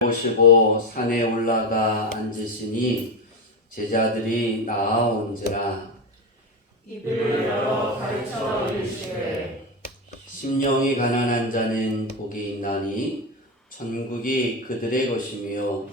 오시고 산에 올라가 앉으시니 제자들이 나아온지라. 입을 열어 가르쳐 이르시되 심령이 가난한 자는 복이 있나니 천국이 그들의 것이며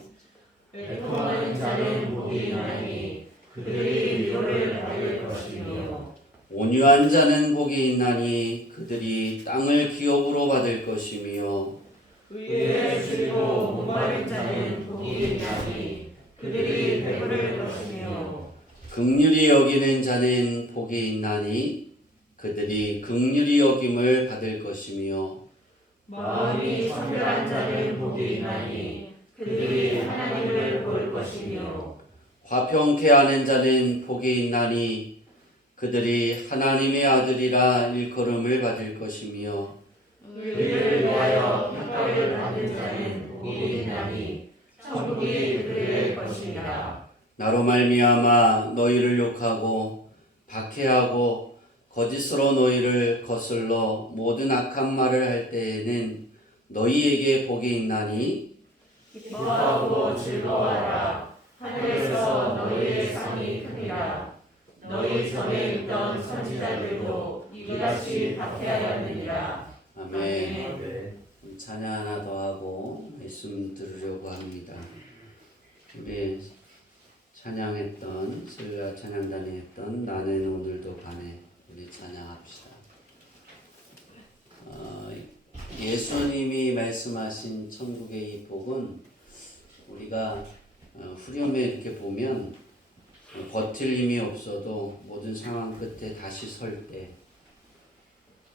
애통하는 자는 복이 있나니 그들이 위로를 받을 것이며 온유한 자는 복이 있나니 그들이 땅을 기업으로 받을 것이며 의에 줄이고 목마른 자는 복이 있나니 그들이 배부를 것이며 긍휼히 여기는 자는 복이 있나니 그들이 긍휼히 여김을 받을 것이며 마음이 청결한 자는 복이 있나니 그들이 하나님을 볼 것이며 화평케 하는 자는 복이 있나니 그들이 하나님의 아들이라 일컬음을 받을 것이며 의를 위하여 평가를 받는 자는 복이 있나니 천국이 그들의 것이니라. 나로 말미암아 너희를 욕하고 박해하고 거짓으로 너희를 거슬러 모든 악한 말을 할 때에는 너희에게 복이 있나니 기뻐하고 즐거워하라. 하늘에서 너희의 상이 크니라. 너희 전에 있던 선지자들도 이같이 박해하였느니라. 아멘. 찬양 하나 더 하고 말씀 들으려고 합니다. 우리 찬양했던 수요일 찬양단이 했던 나는 오늘도 가네, 우리 찬양합시다. 예수님이 말씀하신 천국의 이 복은 우리가 후렴에 이렇게 보면 버틸 힘이 없어도 모든 상황 끝에 다시 설 때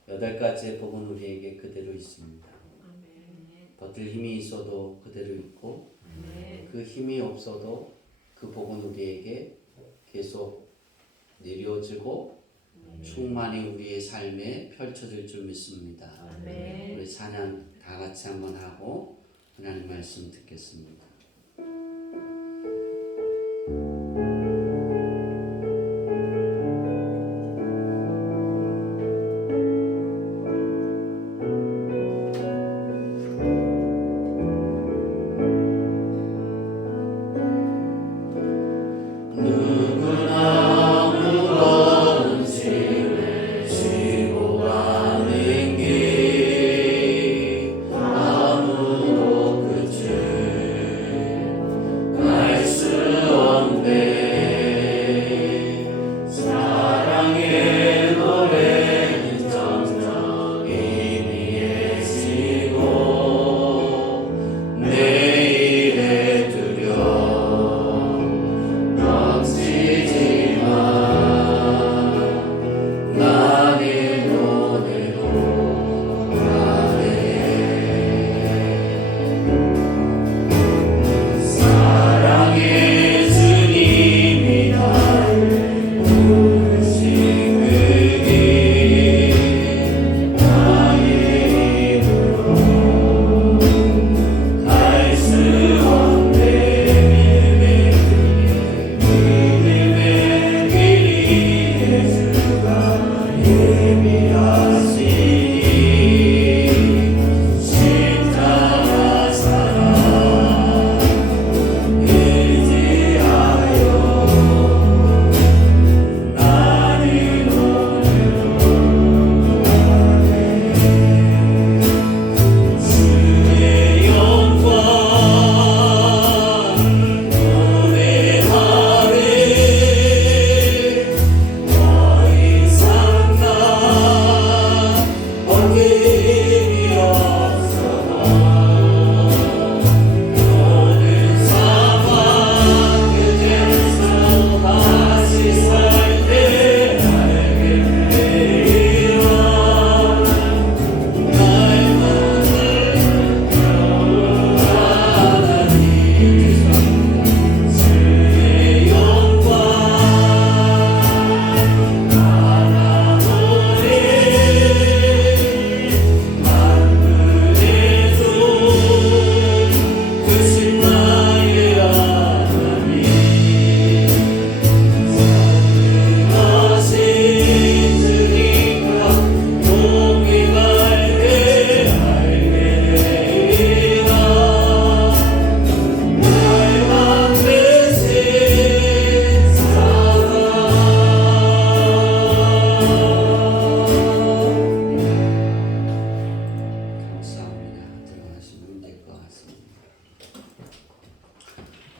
8가지의 복은 우리에게 그대로 있습니다. 버틸 힘이 있어도 그대로 있고 그 힘이 없어도 그 복은 우리에게 계속 내려지고 충만히 우리의 삶에 펼쳐질 줄 믿습니다. 우리 찬양 다 같이 한번 하고 하나님 말씀 듣겠습니다. 내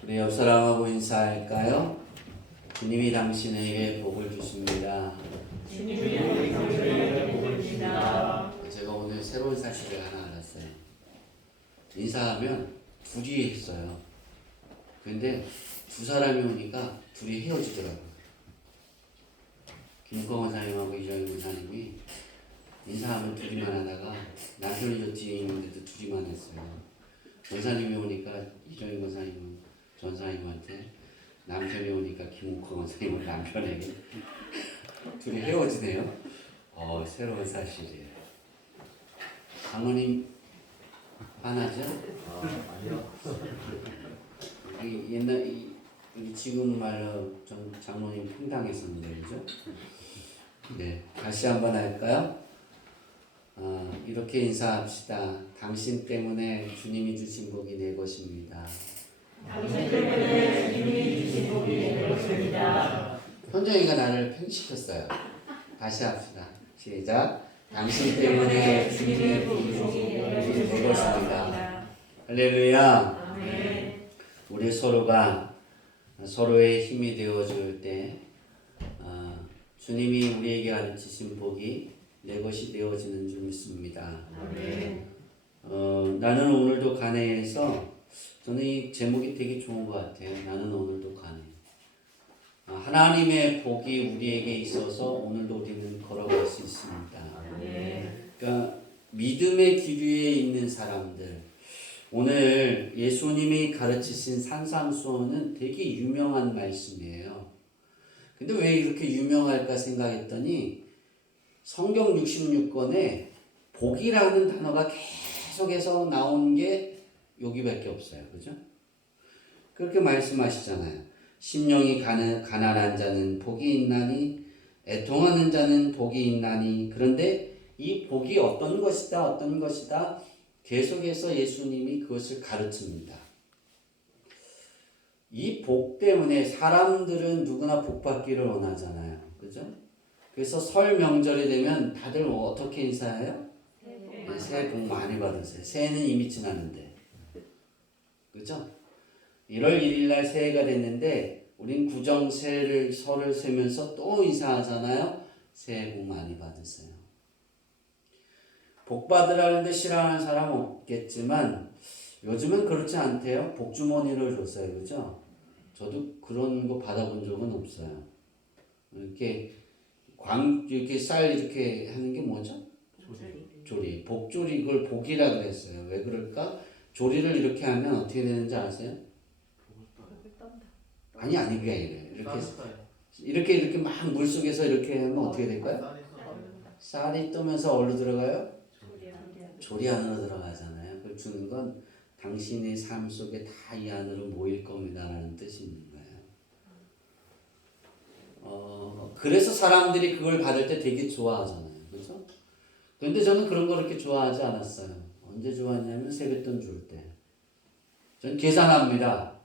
우리 옆 사람하고 인사할까요? 주님이 당신에게 복을 주십니다. 주님이 당신에게 복을 주십니다. 제가 오늘 새로운 사실을 하나 알았어요. 인사하면 둘이 했어요. 근데 두 사람이 오니까 둘이 헤어지더라고요. 김광원 사님하고 이정희 목사님이 인사하면 둘이만 하다가 남편이 저쪽에 있는데도 둘이만 했어요. 원사님이 오니까 이정희 목사님은 전사님한테, 남편이 오니까 김옥호 원사님은 남편에게 둘이 헤어지네요. 새로운 사실이에요. 장모님 화나죠? 아니요. 우리 지금 말로 장모님 평당했었는데, 그죠? 네, 다시 한번 할까요? 이렇게 인사합시다. 당신 때문에 주님이 주신 복이 내 것입니다. 당신 때문에 주님이 주신 복이 내 것입니다. 현정이가 나를 편식했어요. 다시 합시다. 시작. 당신 때문에 주님의 복이 내 것입니다. 할렐루야. 아멘. 우리 서로가 서로의 힘이 되어줄 때 주님이 우리에게 가르치신 복이 내 것이 되어지는 줄 믿습니다. 아멘. 나는 오늘도 가네에서 저는 이 제목이 되게 좋은 것 같아요. 나는 오늘도 가네. 하나님의 복이 우리에게 있어서 오늘도 우리는 걸어갈 수 있습니다. 아멘. 그러니까 믿음의 길 위에 있는 사람들, 오늘 예수님이 가르치신 산상수훈은 되게 유명한 말씀이에요. 근데 왜 이렇게 유명할까 생각했더니 성경 66권에 복이라는 단어가 계속해서 나온 게 여기밖에 없어요. 그죠? 그렇게 말씀하시잖아요. 심령이 가난한 자는 복이 있나니 애통하는 자는 복이 있나니. 그런데 이 복이 어떤 것이다 계속해서 예수님이 그것을 가르칩니다. 이 복 때문에 사람들은 누구나 복 받기를 원하잖아요. 그죠? 그래서 설 명절이 되면 다들 어떻게 인사해요? 새해 복 많이 받으세요. 새해는 이미 지났는데. 그죠? 1월 1일 날 새해가 됐는데 우린 구정세를 설을 세면서 또 인사하잖아요. 새해 복 많이 받으세요. 복 받으라는데 싫어하는 사람 없겠지만 요즘은 그렇지 않대요. 복주머니를 줬어요. 그죠? 저도 그런 거 받아본 적은 없어요. 이렇게 이렇게 쌀 이렇게 하는 게 뭐죠? 조리. 복조리, 이걸 복이라 그랬어요. 왜 그럴까? 조리를 이렇게 하면 어떻게 되는지 아세요? 아니 그게 아니라 이렇게 막 물속에서 이렇게 하면 어떻게 될까요? 쌀이 뜨면서 어디로 들어가요? 조리 안으로 들어가잖아요. 그걸 주는 건 당신의 삶 속에 다 이 안으로 모일 겁니다라는 뜻이 있는 거예요. 그래서 사람들이 그걸 받을 때 되게 좋아하잖아요. 그죠? 그런데 저는 그런 거 그렇게 좋아하지 않았어요. 언제 좋아했냐면 세뱃돈 줄 때. 전 계산합니다.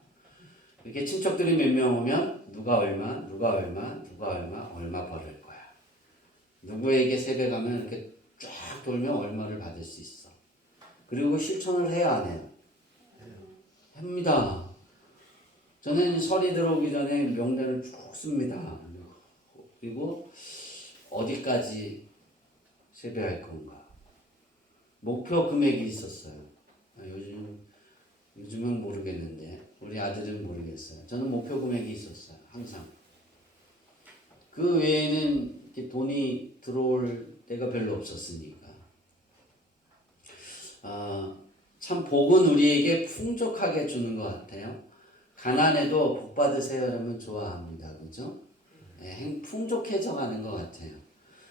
이렇게 친척들이 몇 명 오면 누가 얼마 벌을 거야. 누구에게 세배 가면 이렇게 쫙 돌면 얼마를 받을 수 있어. 그리고 실천을 해야 안 해요? 합니다. 저는 설이 들어오기 전에 명단을 쭉 씁니다. 그리고 어디까지 세배할 건가. 목표 금액이 있었어요. 요즘은 모르겠는데 우리 아들은 모르겠어요. 저는 목표 금액이 있었어요. 항상. 그 외에는 이렇게 돈이 들어올 때가 별로 없었으니까. 참 복은 우리에게 풍족하게 주는 것 같아요. 가난해도 복 받으세요 그러면 좋아합니다. 그죠? 네, 풍족해져 가는 것 같아요.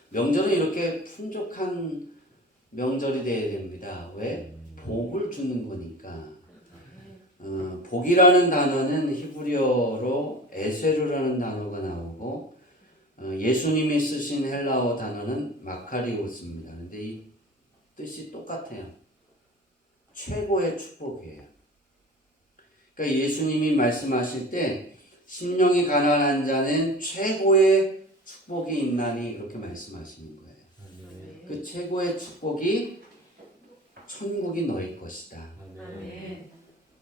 명절은 이렇게 풍족한 명절이 되어야 됩니다. 왜? 복을 주는 거니까. 복이라는 단어는 히브리어로 에세르라는 단어가 나오고 예수님이 쓰신 헬라어 단어는 마카리오스입니다. 근데 이 뜻이 똑같아요. 최고의 축복이에요. 그러니까 예수님이 말씀하실 때 심령이 가난한 자는 최고의 축복이 있나니 이렇게 말씀하시는 거예요. 그 최고의 축복이 천국이 너희 것이다. 아멘.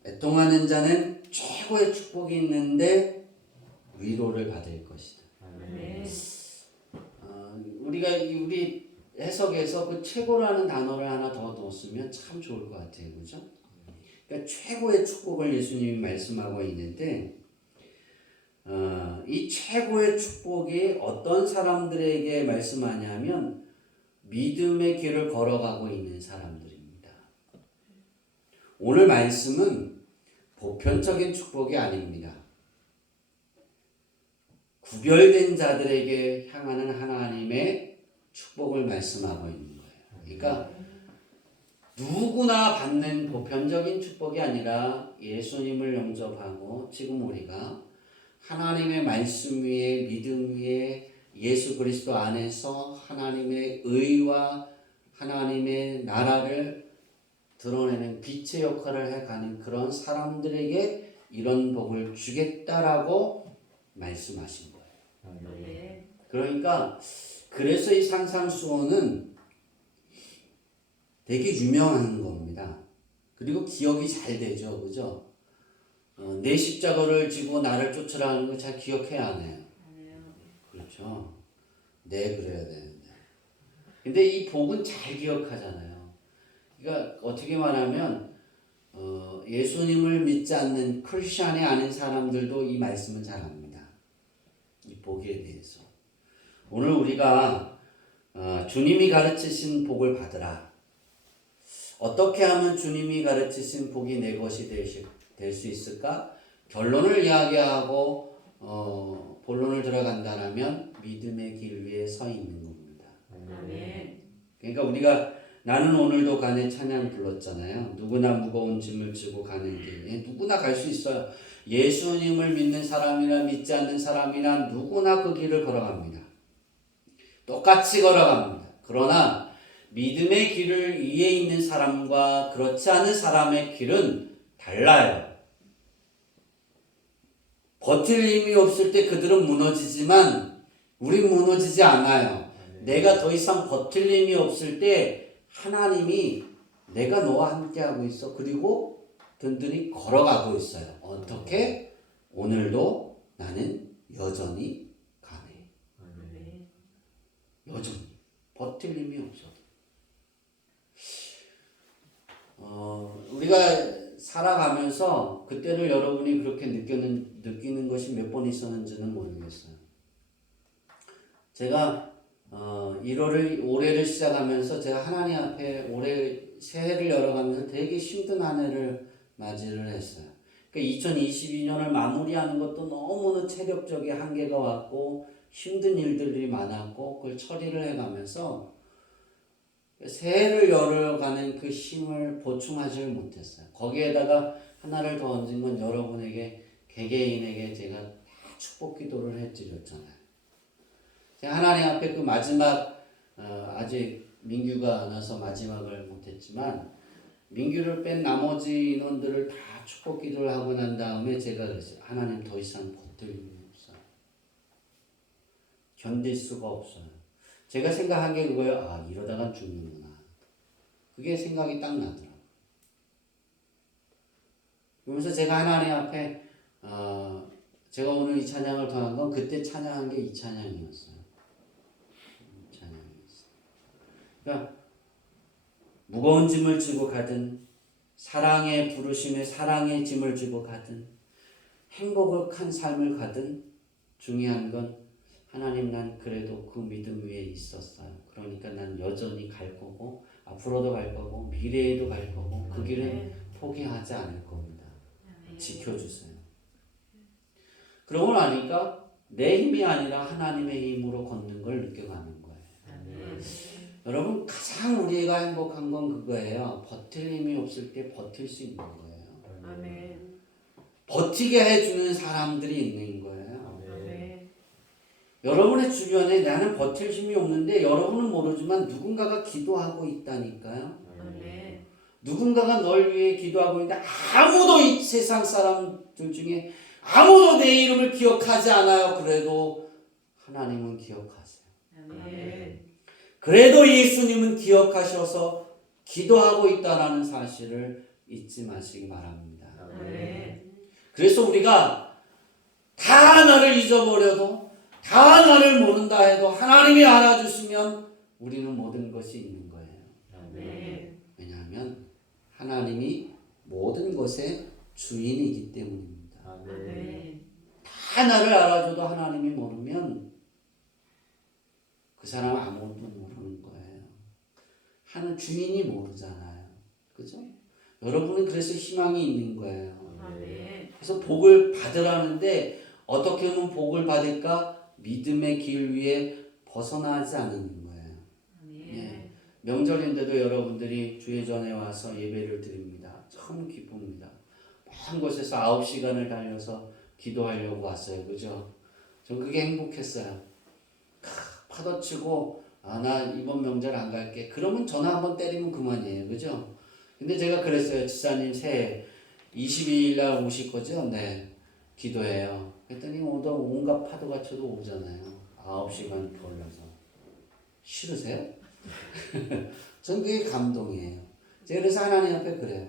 애통하는 자는 최고의 최고의 축복이 있는데 위로를 받을 것이다. 아멘. 우리가 우리 해석에서 그 최고라는 단어를 하나 더 넣었으면 참 좋을 것 같아요, 그죠? 그러니까 최고의 축복을 예수님이 말씀하고 있는데, 이 최고의 축복이 어떤 사람들에게 말씀하냐면 믿음의 길을 걸어가고 있는 사람들입니다. 오늘 말씀은 보편적인 축복이 아닙니다. 구별된 자들에게 향하는 하나님의 축복을 말씀하고 있는 거예요. 그러니까 누구나 받는 보편적인 축복이 아니라 예수님을 영접하고 지금 우리가 하나님의 말씀 위에 믿음 위에 예수 그리스도 안에서 하나님의 의와 하나님의 나라를 드러내는 빛의 역할을 해가는 그런 사람들에게 이런 복을 주겠다라고 말씀하신 거예요. 아멘. 그러니까 그래서 이 산상수훈은 되게 유명한 겁니다. 그리고 기억이 잘 되죠, 그죠? 내 십자가를 지고 나를 쫓으라는 거 잘 기억해야 하네요. 그렇죠. 네, 그래야 되는데. 근데 이 복은 잘 기억하잖아요. 그러니까 어떻게 말하면 예수님을 믿지 않는 크리스천이 아닌 사람들도 이 말씀은 잘 압니다. 이 복에 대해서. 오늘 우리가 주님이 가르치신 복을 받으라. 어떻게 하면 주님이 가르치신 복이 내 것이 될 수 있을까? 결론을 이야기하고 본론을 들어간다면 믿음의 길 위에 서 있는 겁니다. 아멘. 그러니까 우리가 나는 오늘도 가네 찬양 불렀잖아요. 누구나 무거운 짐을 지고 가는 길. 누구나 갈 수 있어요. 예수님을 믿는 사람이나 믿지 않는 사람이나 누구나 그 길을 걸어갑니다. 똑같이 걸어갑니다. 그러나 믿음의 길을 위에 있는 사람과 그렇지 않은 사람의 길은 달라요. 버틸 힘이 없을 때 그들은 무너지지만 우린 무너지지 않아요. 내가 더 이상 버틸 힘이 없을 때 하나님이 내가 너와 함께하고 있어. 그리고 든든히 걸어가고 있어요. 어떻게? 오늘도 나는 여전히 가네. 여전히 버틸 힘이 없어. 우리가 살아가면서 그때를 여러분이 그렇게 느끼는 것이 몇 번 있었는지는 모르겠어요. 제가 1월을 올해를 시작하면서 제가 하나님 앞에 올해 새해를 열어가면서 되게 힘든 한 해를 맞이를 했어요. 그러니까 2022년을 마무리하는 것도 너무나 체력적인 한계가 왔고 힘든 일들이 많았고 그걸 처리를 해가면서 새해를 열어가는 그 힘을 보충하지 못했어요. 거기에다가 하나를 더 얹은 건 여러분에게 개개인에게 제가 다 축복 기도를 해드렸잖아요. 제가 하나님 앞에 그 마지막 아직 민규가 나서 마지막을 못했지만 민규를 뺀 나머지 인원들을 다 축복 기도를 하고 난 다음에 제가 그랬어요. 하나님 더 이상 버틸 힘이 없어요. 견딜 수가 없어요. 제가 생각한 게 그거예요. 이러다간 죽는구나. 그게 생각이 딱 나더라고요. 그러면서 제가 하나님 앞에 제가 오늘 이 찬양을 더한 건 그때 찬양한 게 이 찬양이었어요. 그러니까 무거운 짐을 지고 가든 사랑의 부르심에 사랑의 짐을 지고 가든 행복한 삶을 가든 중요한 건 하나님 난 그래도 그 믿음 위에 있었어요. 그러니까 난 여전히 갈 거고 앞으로도 갈 거고 미래에도 갈 거고 그 길은 포기하지 않을 겁니다. 지켜주세요. 그러고 나니까 내 힘이 아니라 하나님의 힘으로 걷는 걸 느껴가는 거예요. 여러분 가장 우리가 행복한 건 그거예요. 버틸 힘이 없을 때 버틸 수 있는 거예요. 버티게 해주는 사람들이 있는 거예요. 여러분의 주변에 나는 버틸 힘이 없는데 여러분은 모르지만 누군가가 기도하고 있다니까요. 누군가가 널 위해 기도하고 있는데 아무도 이 세상 사람들 중에 아무도 내 이름을 기억하지 않아요. 그래도 하나님은 기억하세요. 그래도 예수님은 기억하셔서 기도하고 있다라는 사실을 잊지 마시기 바랍니다. 그래서 우리가 다 나를 잊어버려도 다 나를 모른다 해도 하나님이 알아주시면 우리는 모든 것이 있는 거예요. 아멘. 왜냐하면 하나님이 모든 것의 주인이기 때문입니다. 아멘. 다 나를 알아줘도 하나님이 모르면 그 사람은 아무것도 모르는 거예요. 하는 주인이 모르잖아요. 그죠? 여러분은 그래서 희망이 있는 거예요. 아멘. 그래서 복을 받으라는데 어떻게 하면 복을 받을까? 믿음의 길 위에 벗어나지 않는 거예요. 예. 명절인데도 여러분들이 주의 전에 와서 예배를 드립니다. 참 기쁩니다. 먼 곳에서 9시간을 달려서 기도하려고 왔어요. 그죠? 전 그게 행복했어요. 파도 치고 나 이번 명절 안 갈게. 그러면 전화 한번 때리면 그만이에요. 그죠? 근데 제가 그랬어요. 지사님 새해 22일 날 오실 거죠? 네. 기도해요. 그랬더니 온갖 파도가 쳐도 오잖아요. 9시간 걸려서. 싫으세요? 전 그게 감동이에요. 제가 그래서 하나님 앞에 그래요.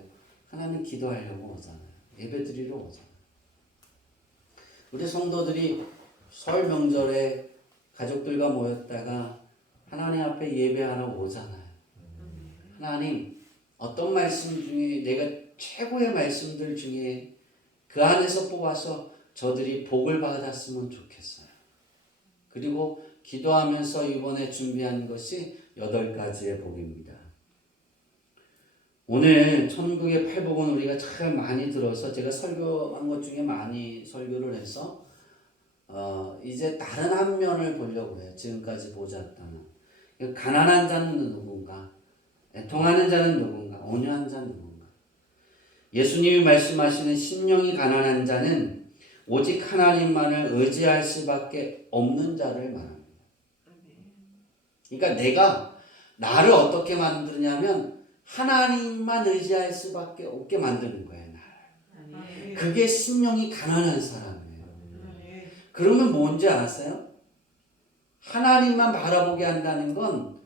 하나님 기도하려고 오잖아요. 예배 드리러 오잖아요. 우리 성도들이 설 명절에 가족들과 모였다가 하나님 앞에 예배하러 오잖아요. 하나님 어떤 말씀 중에 내가 최고의 말씀들 중에 그 안에서 뽑아서 저들이 복을 받았으면 좋겠어요. 그리고 기도하면서 이번에 준비한 것이 8가지의 복입니다. 오늘 천국의 8복은 우리가 참 많이 들어서 제가 설교한 것 중에 많이 설교를 해서 이제 다른 한 면을 보려고 해요. 지금까지 보았다는 가난한 자는 누군가, 애통하는 자는 누군가, 온유한 자는 누군가. 예수님이 말씀하시는 심령이 가난한 자는 오직 하나님만을 의지할 수밖에 없는 자를 말합니다. 그러니까 내가 나를 어떻게 만드냐면 하나님만 의지할 수밖에 없게 만드는 거예요. 나를. 그게 심령이 가난한 사람이에요. 그러면 뭔지 아세요? 하나님만 바라보게 한다는 건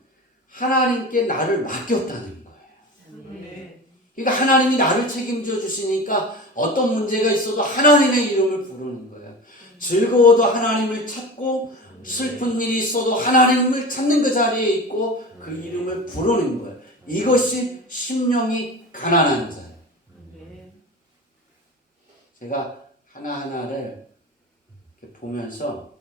하나님께 나를 맡겼다는 거예요. 그러니까 하나님이 나를 책임져 주시니까 어떤 문제가 있어도 하나님의 이름을 부르는 거예요. 즐거워도 하나님을 찾고 슬픈 일이 있어도 하나님을 찾는 그 자리에 있고 그 이름을 부르는 거예요. 이것이 심령이 가난한 자예요. 제가 하나하나를 이렇게 보면서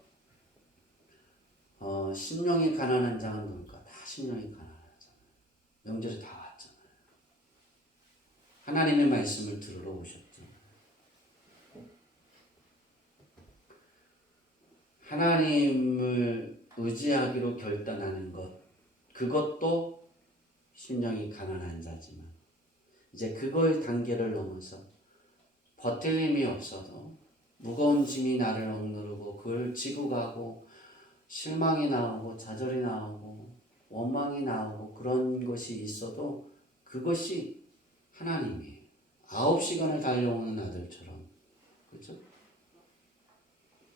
심령이 가난한 자는 누굴까? 다 심령이 가난하잖아요. 명절에 다 왔잖아요. 하나님의 말씀을 들으러 오셨죠. 하나님을 의지하기로 결단하는 것, 그것도 심령이 가난한 자지만 이제 그거의 단계를 넘어서 버틸 힘이 없어도 무거운 짐이 나를 억누르고 그걸 지고 가고 실망이 나오고 좌절이 나오고 원망이 나오고 그런 것이 있어도 그것이 하나님이에요. 9시간을 달려오는 아들처럼. 그렇죠?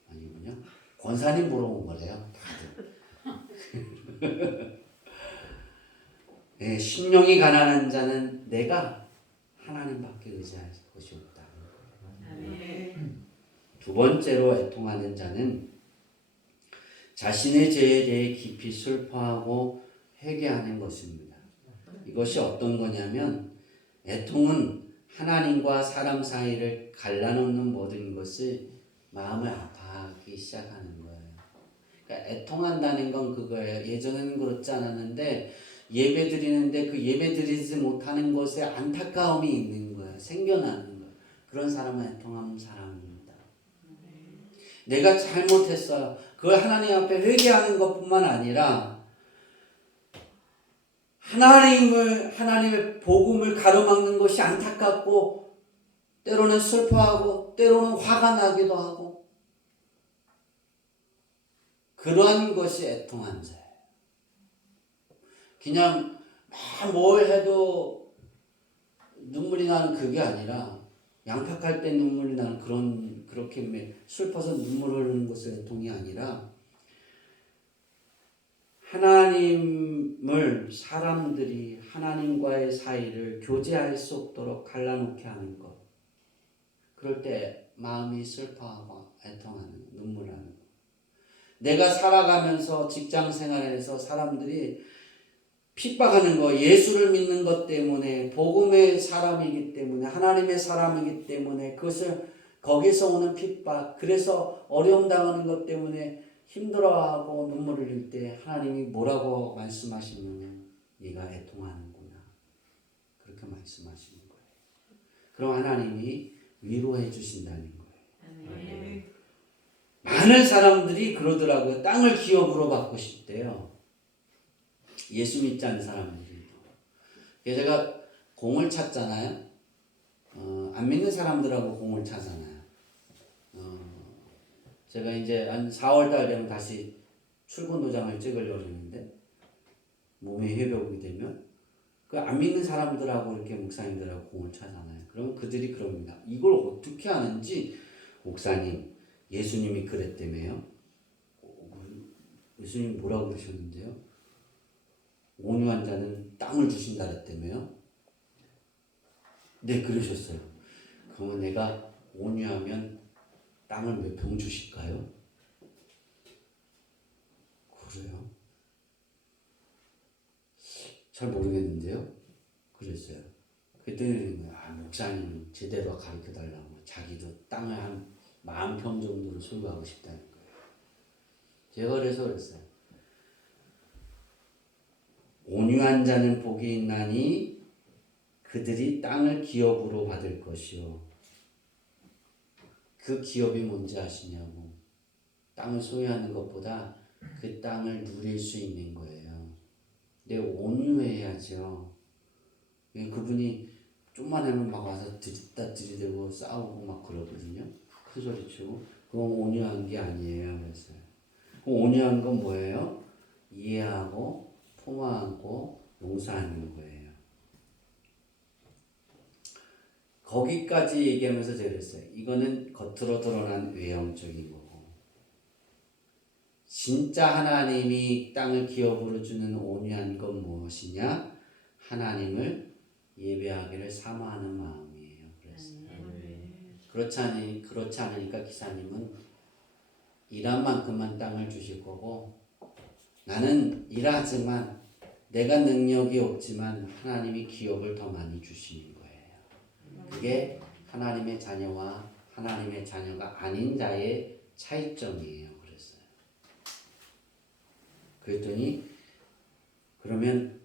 아니군요. 권사님 보러 온 거래요. 다들. 네, 심령이 가난한 자는 내가 하나님밖에 의지할 것이 없다. 두 번째로 애통하는 자는 자신의 죄에 대해 깊이 슬퍼하고 회개하는 것입니다. 이것이 어떤 거냐면 애통은 하나님과 사람 사이를 갈라놓는 모든 것을 마음을 아파하기 시작하는 거예요. 그러니까 애통한다는 건 그거예요. 예전에는 그렇지 않았는데 예배 드리는데 그 예배 드리지 못하는 것에 안타까움이 있는 거예요. 생겨나는 거예요. 그런 사람은 애통하는 사람입니다. 내가 잘못했어요. 그걸 하나님 앞에 회개하는 것뿐만 아니라 하나님의 복음을 가로막는 것이 안타깝고 때로는 슬퍼하고 때로는 화가 나기도 하고 그러한 것이 애통한 자예요. 그냥 뭘 해도 눈물이 나는 그게 아니라 양팍할 때 눈물이 나는 그렇게 슬퍼서 눈물 흘리는 것의 애통이 아니라 하나님을 사람들이 하나님과의 사이를 교제할 수 없도록 갈라놓게 하는 것. 그럴 때 마음이 슬퍼하고 애통하는, 눈물나는 거. 내가 살아가면서 직장 생활에서 사람들이 핍박하는 거, 예수를 믿는 것 때문에, 복음의 사람이기 때문에, 하나님의 사람이기 때문에, 그것을 거기서 오는 핍박, 그래서 어려움 당하는 것 때문에 힘들어하고 눈물을 흘릴 때 하나님이 뭐라고 말씀하시냐면 네가 애통하는구나, 그렇게 말씀하시는 거예요. 그럼 하나님이 위로해 주신다는 거예요. 많은 사람들이 그러더라고요. 땅을 기업으로 받고 싶대요. 예수 믿지 않는 사람들이. 그래서 제가 공을 찼잖아요. 안 믿는 사람들하고 공을 차잖아요. 제가 이제 한 4월달 되면 다시 출근 도장을 찍으려고 했는데 몸이 회복이 되면 그 안 믿는 사람들하고 이렇게 목사님들하고 공을 차잖아요. 그럼 그들이 그럽니다. 이걸 어떻게 하는지, 목사님 예수님이 그랬다며요. 예수님 뭐라고 그러셨는데요? 온유한 자는 땅을 주신다 그랬다며요. 네, 그러셨어요. 그러면 내가 온유하면 땅을 몇 평 주실까요? 그래요? 잘 모르겠는데요. 그랬어요. 그랬더니 목사님 제대로 가르쳐달라고, 자기도 땅을 한 40,000평 정도를 소유하고 싶다는 거예요. 제가 그래서 그랬어요. 온유한 자는 복이 있나니 그들이 땅을 기업으로 받을 것이요. 그 기업이 뭔지 아시냐고. 땅을 소유하는 것보다 그 땅을 누릴 수 있는 거예요. 근데 온유해야죠. 그분이 좀만 하면 막 와서 들이대고 싸우고 막 그러거든요. 큰 소리 치고. 그건 온유한 게 아니에요. 그랬어요. 온유한 건 뭐예요? 이해하고 포만하고 용서하는 거예요. 거기까지 얘기하면서 제가 그랬어요. 이거는 겉으로 드러난 외형적인 거고, 진짜 하나님이 땅을 기업으로 주는 온유한 건 무엇이냐? 하나님을 예배하기를 사모하는 마음이에요. 그랬어요. 그렇지 않으니까 기사님은 일한 만큼만 땅을 주실 거고, 나는 일하지만 내가 능력이 없지만 하나님이 기업을 더 많이 주시는 거예요. 그게 하나님의 자녀와 하나님의 자녀가 아닌 자의 차이점이에요. 그랬어요. 그랬더니 그러면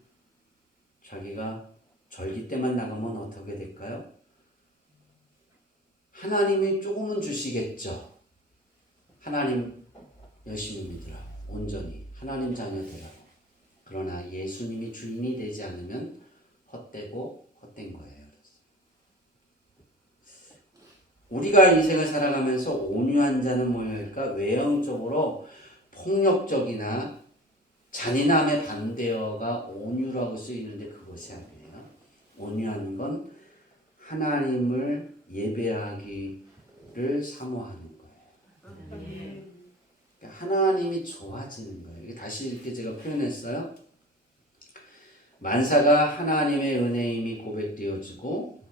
자기가 절기 때만 나가면 어떻게 될까요? 하나님이 조금은 주시겠죠. 하나님 열심히 믿으라. 온전히 하나님 자녀 되라고. 그러나 예수님이 주인이 되지 않으면 헛되고 헛된 거예요. 우리가 인생을 살아가면서 온유한 자는 뭐일까? 외형적으로 폭력적이나 잔인함에 반대어가 온유라고 쓰이는데 그것이 아니에요. 온유한 건 하나님을 예배하기를 사모하는 거예요. 그러니까 하나님이 좋아지는 거예요. 다시 이렇게 제가 표현했어요. 만사가 하나님의 은혜임이 고백되어지고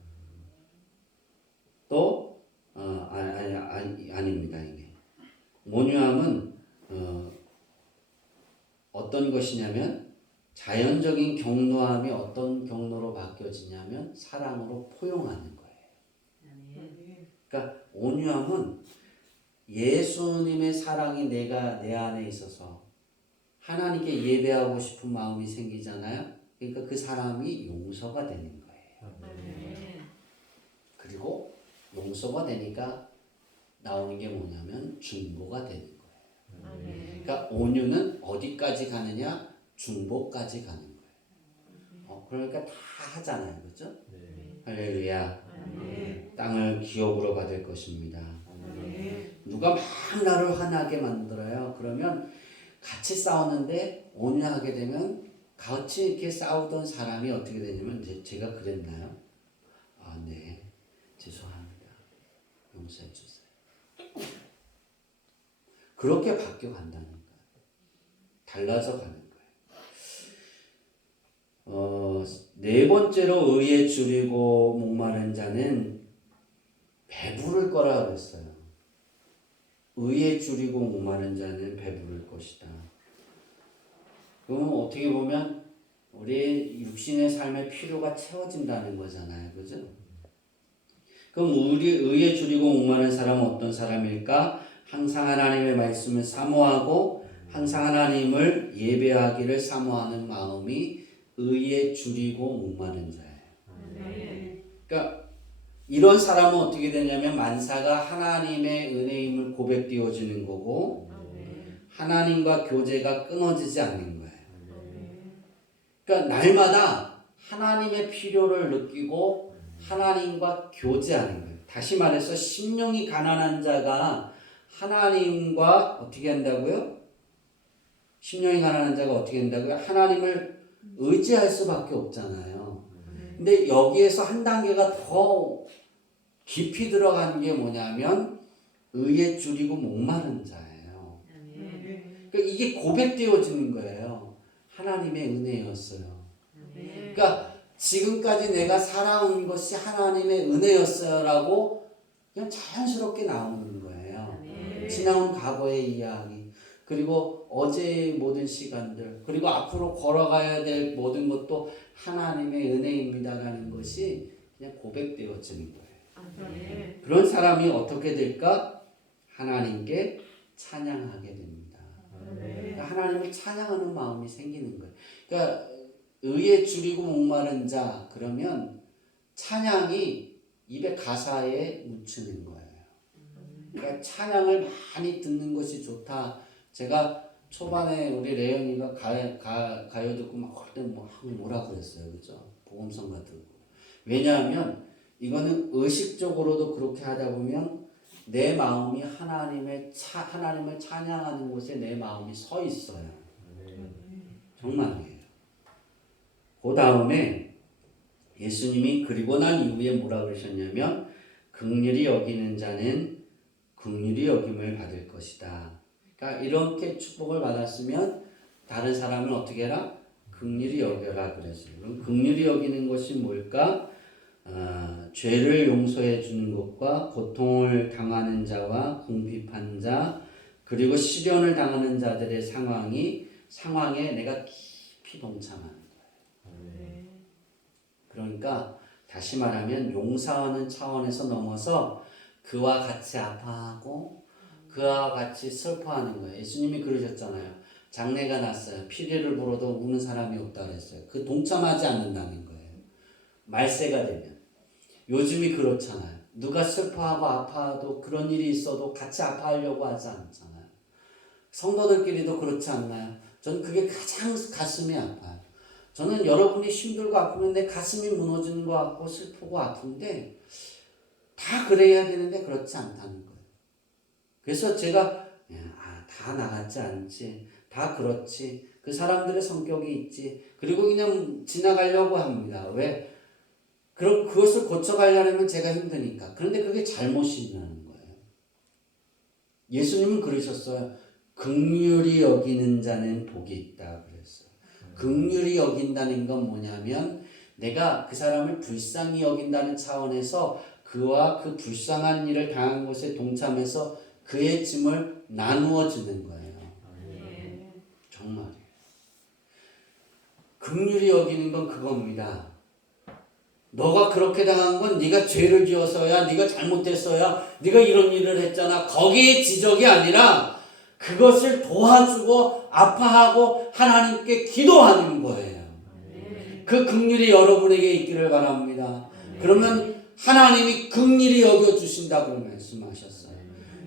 또 아닙니다. 이게 온유함은 어떤 것이냐면 자연적인 경노함이 어떤 경노로 바뀌어지냐면 사랑으로 포용하는 거예요. 그러니까 온유함은 예수님의 사랑이 내 안에 있어서 하나님께 예배하고 싶은 마음이 생기잖아요. 그러니까 그 사람이 용서가 되는 거예요. 그리고 용서가 되니까 나오는 게 뭐냐면 중보가 되는 거예요. 그러니까 온유는 어디까지 가느냐? 중보까지 가는 거예요. 그러니까 다 하잖아요. 그렇죠? 할렐루야. 땅을 기업으로 받을 것입니다. 누가 막 나를 화나게 만들어요. 그러면 같이 싸우는데 온유하게 되면 같이 이렇게 싸우던 사람이 어떻게 되냐면 제가 그랬나요? 네. 죄송합니다. 용서해 주세요. 그렇게 바뀌어 간다는 거예요. 달라져 가는 거예요. 네 번째로 의에 줄이고 목마른 자는 배부를 배부를 거라 그랬어요. 의에 줄이고 목마른 자는 배부를 것이다. 그러면 어떻게 보면 우리 육신의 삶의 필요가 채워진다는 거잖아요. 그죠? 그럼 우리 의에 줄이고 목마른 사람은 어떤 사람일까? 항상 하나님의 말씀을 사모하고 항상 하나님을 예배하기를 사모하는 마음이 의에 줄이고 목마른 자예요. 그러니까 이런 사람은 어떻게 되냐면 만사가 하나님의 은혜임을 고백되어지는 거고 하나님과 교제가 끊어지지 않는 거예요. 그러니까 날마다 하나님의 필요를 느끼고 하나님과 교제하는 거예요. 다시 말해서 심령이 가난한 자가 하나님과 어떻게 한다고요? 심령이 가난한 자가 어떻게 한다고요? 하나님을 의지할 수밖에 없잖아요. 근데 여기에서 한 단계가 더 깊이 들어간 게 뭐냐면 의에 줄이고 목마른 자예요. 그러니까 이게 고백되어지는 거예요. 하나님의 은혜였어요. 그러니까 지금까지 내가 살아온 것이 하나님의 은혜였어요라고 그냥 자연스럽게 나오는 거예요. 지나온 과거의 이야기, 그리고 어제의 모든 시간들, 그리고 앞으로 걸어가야 될 모든 것도 하나님의 은혜입니다라는 것이 그냥 고백되어지는 거예요. 그런 사람이 어떻게 될까? 하나님께 찬양하게 됩니다. 그러니까 하나님을 찬양하는 마음이 생기는 거예요. 그러니까 의에 줄이고 목마른 자, 그러면 찬양이 입에 가사에 묻히는 거예요. 그러니까 찬양을 많이 듣는 것이 좋다. 제가 초반에 우리 레연이가 가요 듣고 막 그때 뭐라 그랬어요, 그죠? 복음성가 듣고. 왜냐하면 이거는 의식적으로도 그렇게 하다 보면 내 마음이 하나님을 찬양하는 곳에 내 마음이 서 있어요. 정말이에요. 그 다음에 예수님이 그리고 난 이후에 뭐라 그러셨냐면 긍휼히 여기는 자는 긍휼히 여김을 받을 것이다. 그러니까 이렇게 축복을 받았으면 다른 사람을 어떻게 해라? 긍휼히 여겨라 그랬어요. 그럼 긍휼히 여기는 것이 뭘까? 죄를 용서해 주는 것과 고통을 당하는 자와 궁핍한 자 그리고 시련을 당하는 자들의 상황에 내가 깊이 동참하는 거예요. 그러니까 다시 말하면 용서하는 차원에서 넘어서 그와 같이 아파하고 그와 같이 슬퍼하는 거예요. 예수님이 그러셨잖아요. 장례가 났어요. 피리를 불어도 우는 사람이 없다 그랬어요. 그 동참하지 않는다는 거예요. 말세가 되면. 요즘이 그렇잖아요. 누가 슬퍼하고 아파도 그런 일이 있어도 같이 아파하려고 하지 않잖아요. 성도들끼리도 그렇지 않나요? 저는 그게 가장 가슴이 아파요. 저는 여러분이 힘들고 아프면 내 가슴이 무너지는 것 같고 슬프고 아픈데 다 그래야 되는데 그렇지 않다는 거예요. 그래서 제가 다 나같지 않지, 다 그렇지, 그 사람들의 성격이 있지, 그리고 그냥 지나가려고 합니다. 왜? 그럼 그것을 고쳐가려면 제가 힘드니까. 그런데 그게 잘못이라는 거예요. 예수님은 그러셨어요. 긍휼히 여기는 자는 복이 있다 그랬어요. 긍휼히 여긴다는 건 뭐냐면 내가 그 사람을 불쌍히 여긴다는 차원에서 그와 그 불쌍한 일을 당한 것에 동참해서 그의 짐을 나누어 주는 거예요. 정말이에요. 긍휼히 여기는 건 그겁니다. 너가 그렇게 당한 건 네가 죄를 지어서야, 네가 잘못했어야, 네가 이런 일을 했잖아. 거기에 지적이 아니라 그것을 도와주고 아파하고 하나님께 기도하는 거예요. 그 긍휼이 여러분에게 있기를 바랍니다. 그러면 하나님이 긍휼히 여겨주신다고 말씀하셨어요.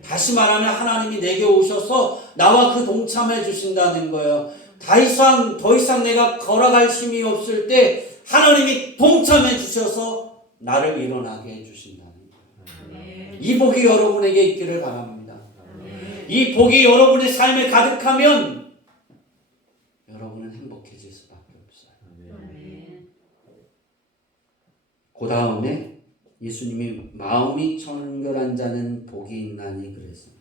다시 말하면 하나님이 내게 오셔서 나와 그 동참해 주신다는 거예요. 더 이상 내가 걸어갈 힘이 없을 때 하나님이 동참해 주셔서 나를 일어나게 해주신다는 거예요. 이 복이 여러분에게 있기를 바랍니다. 이 복이 여러분의 삶에 가득하면 여러분은 행복해질 수밖에 없어요. 그 다음에 예수님이 마음이 청결한 자는 복이 있나니 그랬어요.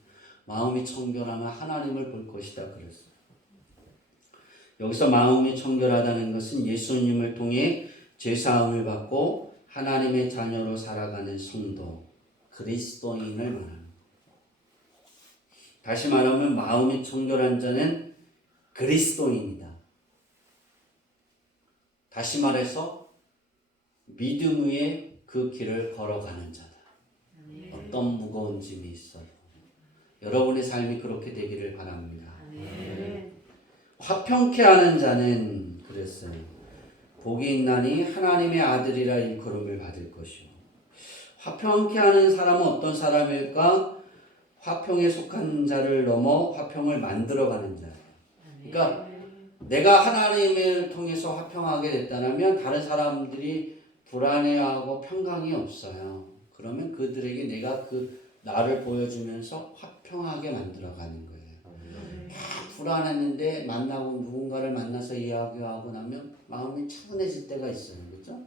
마음이 청결하면 하나님을 볼 것이다 그랬어요. 여기서 마음이 청결하다는 것은 예수님을 통해 죄사함을 받고 하나님의 자녀로 살아가는 성도, 그리스도인을 말하는 거예요. 다시 말하면 마음이 청결한 자는 그리스도인이다. 다시 말해서 믿음 위에 그 길을 걸어가는 자다. 어떤 무거운 짐이 있어도 여러분의 삶이 그렇게 되기를 바랍니다. 화평케 하는 자는 그랬어요. 복이 있나니 하나님의 아들이라 일컬음을 받을 것이요. 화평케 하는 사람은 어떤 사람일까? 화평에 속한 자를 넘어 화평을 만들어가는 자예요. 그러니까 내가 하나님을 통해서 화평하게 됐다면 다른 사람들이 불안해하고 평강이 없어요. 그러면 그들에게 내가 그 나를 보여주면서 화평하게 만들어가는 거예요. 불안했는데 만나고 누군가를 만나서 이야기하고 나면 마음이 차분해질 때가 있어요. 그렇죠?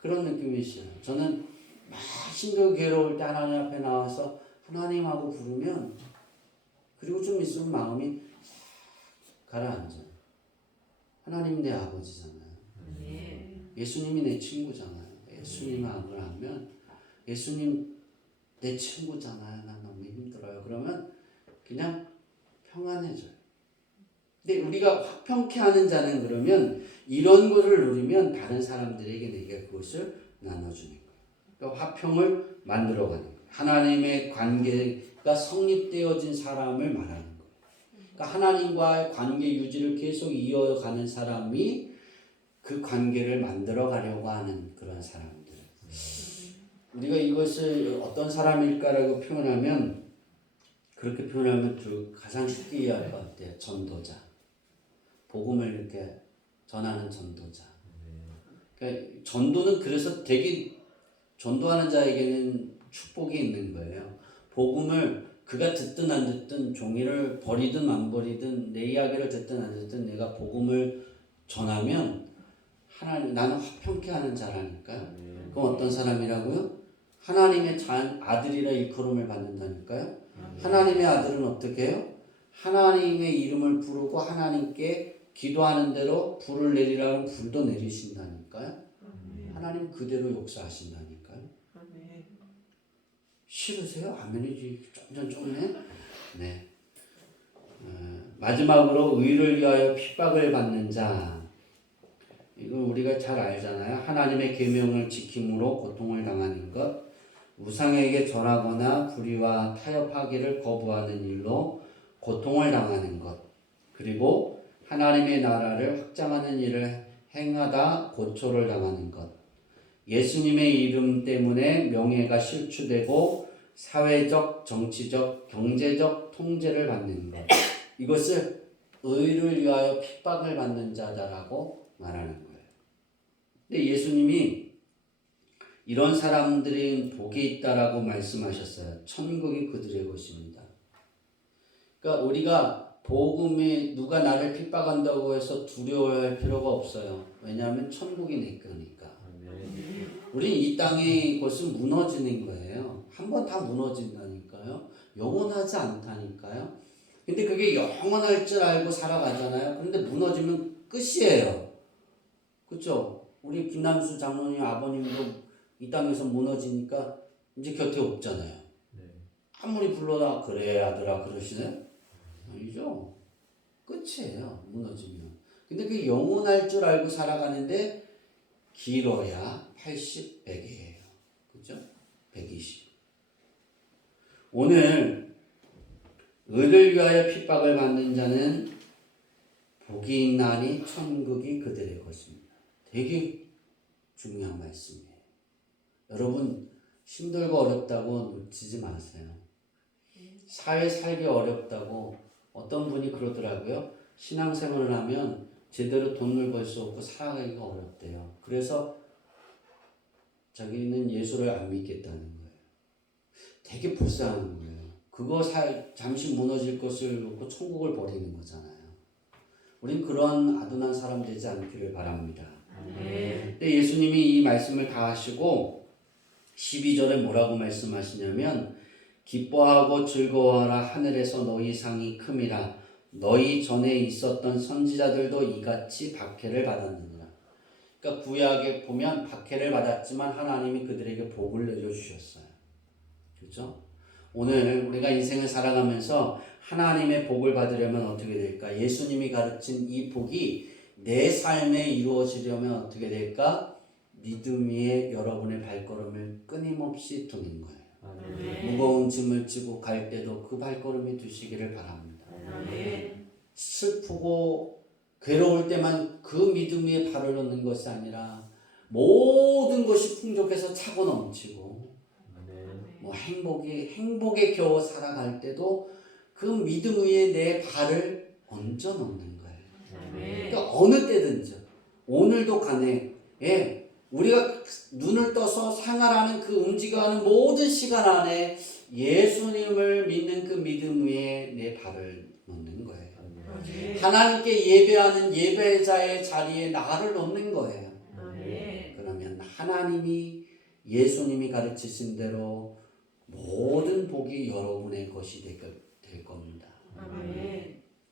그런 느낌이 있어요. 저는 막 힘들고 괴로울 때 하나님 앞에 나와서 하나님하고 부르면 그리고 좀 있으면 마음이 가라앉아요. 하나님 내 아버지잖아요. 예수님이 내 친구잖아요. 예수님하고 하면 예수님 내 친구잖아요. 난 너무 힘들어요. 그러면 그냥 평안해져요. 근데 우리가 화평케 하는 자는 그러면 이런 거를 누리면 다른 사람들에게 내가 그것을 나눠주는 거예요. 그러니까 화평을 만들어가는 거예요. 하나님의 관계가 성립되어진 사람을 말하는 거예요. 그러니까 하나님과의 관계 유지를 계속 이어가는 사람이 그 관계를 만들어가려고 하는 그런 사람들. 우리가 이것을 어떤 사람일까라고 표현하면 그렇게 표현하면 가장 쉽게 이해할 것 같아요. 전도자. 복음을 이렇게 전하는 전도자. 그러니까 전도는 그래서 되게 전도하는 자에게는 축복이 있는 거예요. 복음을 그가 듣든 안 듣든 종이를 버리든 안 버리든 내 이야기를 듣든 안 듣든 내가 복음을 전하면 하나님 나는 화평케 하는 자라니까요. 그럼 어떤 사람이라고요? 하나님의 아들이라 일컬음을 받는다니까요. 하나님의 아들은 어떻게 해요? 하나님의 이름을 부르고 하나님께 기도하는 대로 불을 내리라면 불도 내리신다니까요. 하나님 그대로 역사하신다니까요. 싫으세요? 아멘이지. 좀 좁네. 네. 마지막으로 의를 위하여 핍박을 받는 자. 이건 우리가 잘 알잖아요. 하나님의 계명을 지킴으로 고통을 당하는 것, 우상에게 절하거나 불의와 타협하기를 거부하는 일로 고통을 당하는 것, 그리고 하나님의 나라를 확장하는 일을 행하다 고초를 당하는 것, 예수님의 이름 때문에 명예가 실추되고 사회적, 정치적, 경제적 통제를 받는 것, 이것을 의를 위하여 핍박을 받는 자다라고 말하는 거예요. 근데 예수님이 이런 사람들이 복이 있다라고 말씀하셨어요. 천국이 그들의 것입니다. 그러니까 우리가 복음에 누가 나를 핍박한다고 해서 두려워할 필요가 없어요. 왜냐하면 천국이 내 거니까. 우린 이 땅의 것은 무너지는 거예요. 한번 다 무너진다니까요. 영원하지 않다니까요. 근데 그게 영원할 줄 알고 살아가잖아요. 그런데 무너지면 끝이에요. 그렇죠? 우리 김남수 장로님 아버님도 이 땅에서 무너지니까 이제 곁에 없잖아요. 아무리 불러다 그래 아들아 그러시네? 아니죠. 끝이에요. 무너지면. 근데 그 영원할 줄 알고 살아가는데 길어야 80, 100이에요. 그죠? 120. 오늘 의를 위하여 핍박을 받는 자는 복이 있나니 천국이 그들의 것입니다. 되게 중요한 말씀이에요. 여러분 힘들고 어렵다고 놓치지 마세요. 사회 살기 어렵다고 어떤 분이 그러더라고요. 신앙생활을 하면 제대로 돈을 벌 수 없고 살아가기가 어렵대요. 그래서 자기는 예수를 안 믿겠다는 거예요. 되게 불쌍한 거예요. 그거 잠시 무너질 것을 놓고 천국을 버리는 거잖아요. 우린 그런 아둔한 사람 되지 않기를 바랍니다. 근데 예수님이 이 말씀을 다 하시고 12절에 뭐라고 말씀하시냐면 기뻐하고 즐거워하라 하늘에서 너희 상이 큼이라 너희 전에 있었던 선지자들도 이같이 박해를 받았느니라. 그러니까 구약에 보면 박해를 받았지만 하나님이 그들에게 복을 내려주셨어요. 그렇죠? 오늘 우리가 인생을 살아가면서 하나님의 복을 받으려면 어떻게 될까? 예수님이 가르친 이 복이 내 삶에 이루어지려면 어떻게 될까? 믿음 위에 여러분의 발걸음을 끊임없이 두는 거예요. 무거운 짐을 지고 갈 때도 그 발걸음이 두시기를 바랍니다. 슬프고 괴로울 때만 그 믿음 위에 발을 놓는 것이 아니라 모든 것이 풍족해서 차고 넘치고 뭐 행복에 겨워 살아갈 때도 그 믿음 위에 내 발을 얹어 놓는 거예요. 그러니까 어느 때든지 오늘도 간에 우리가 눈을 떠서 생활하는 그 움직여가는 모든 시간 안에 예수님을 믿는 그 믿음 위에 내 발을 놓는 거예요. 하나님께 예배하는 예배자의 자리에 나를 놓는 거예요. 그러면 하나님이 예수님이 가르치신 대로 모든 복이 여러분의 것이 될 겁니다.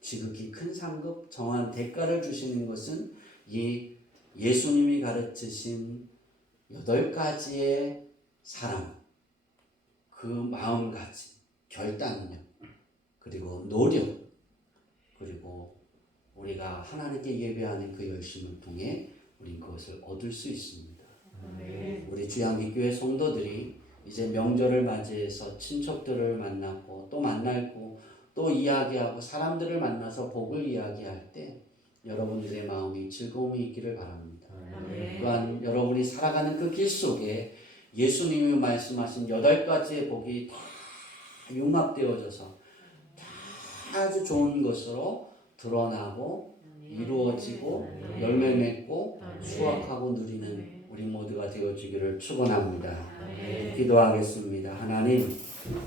지극히 큰 상급 정한 대가를 주시는 것은 이 예수님이 가르치신 8가지의 사랑, 그 마음가짐, 결단력, 그리고 노력, 그리고 우리가 하나님께 예배하는 그 열심을 통해 우린 그것을 얻을 수 있습니다. 우리 주양기교회 성도들이 이제 명절을 맞이해서 친척들을 만나고 또 만나고 또 이야기하고 사람들을 만나서 복을 이야기할 때 여러분들의 마음이 즐거움이 있기를 바랍니다. 또한 여러분이 살아가는 그 길 속에 예수님이 말씀하신 8가지의 복이 다 융합되어져서 다 아주 좋은 것으로 드러나고 이루어지고 열매 맺고 수확하고 누리는 우리 모두가 되어주기를 축원합니다. 기도하겠습니다. 하나님,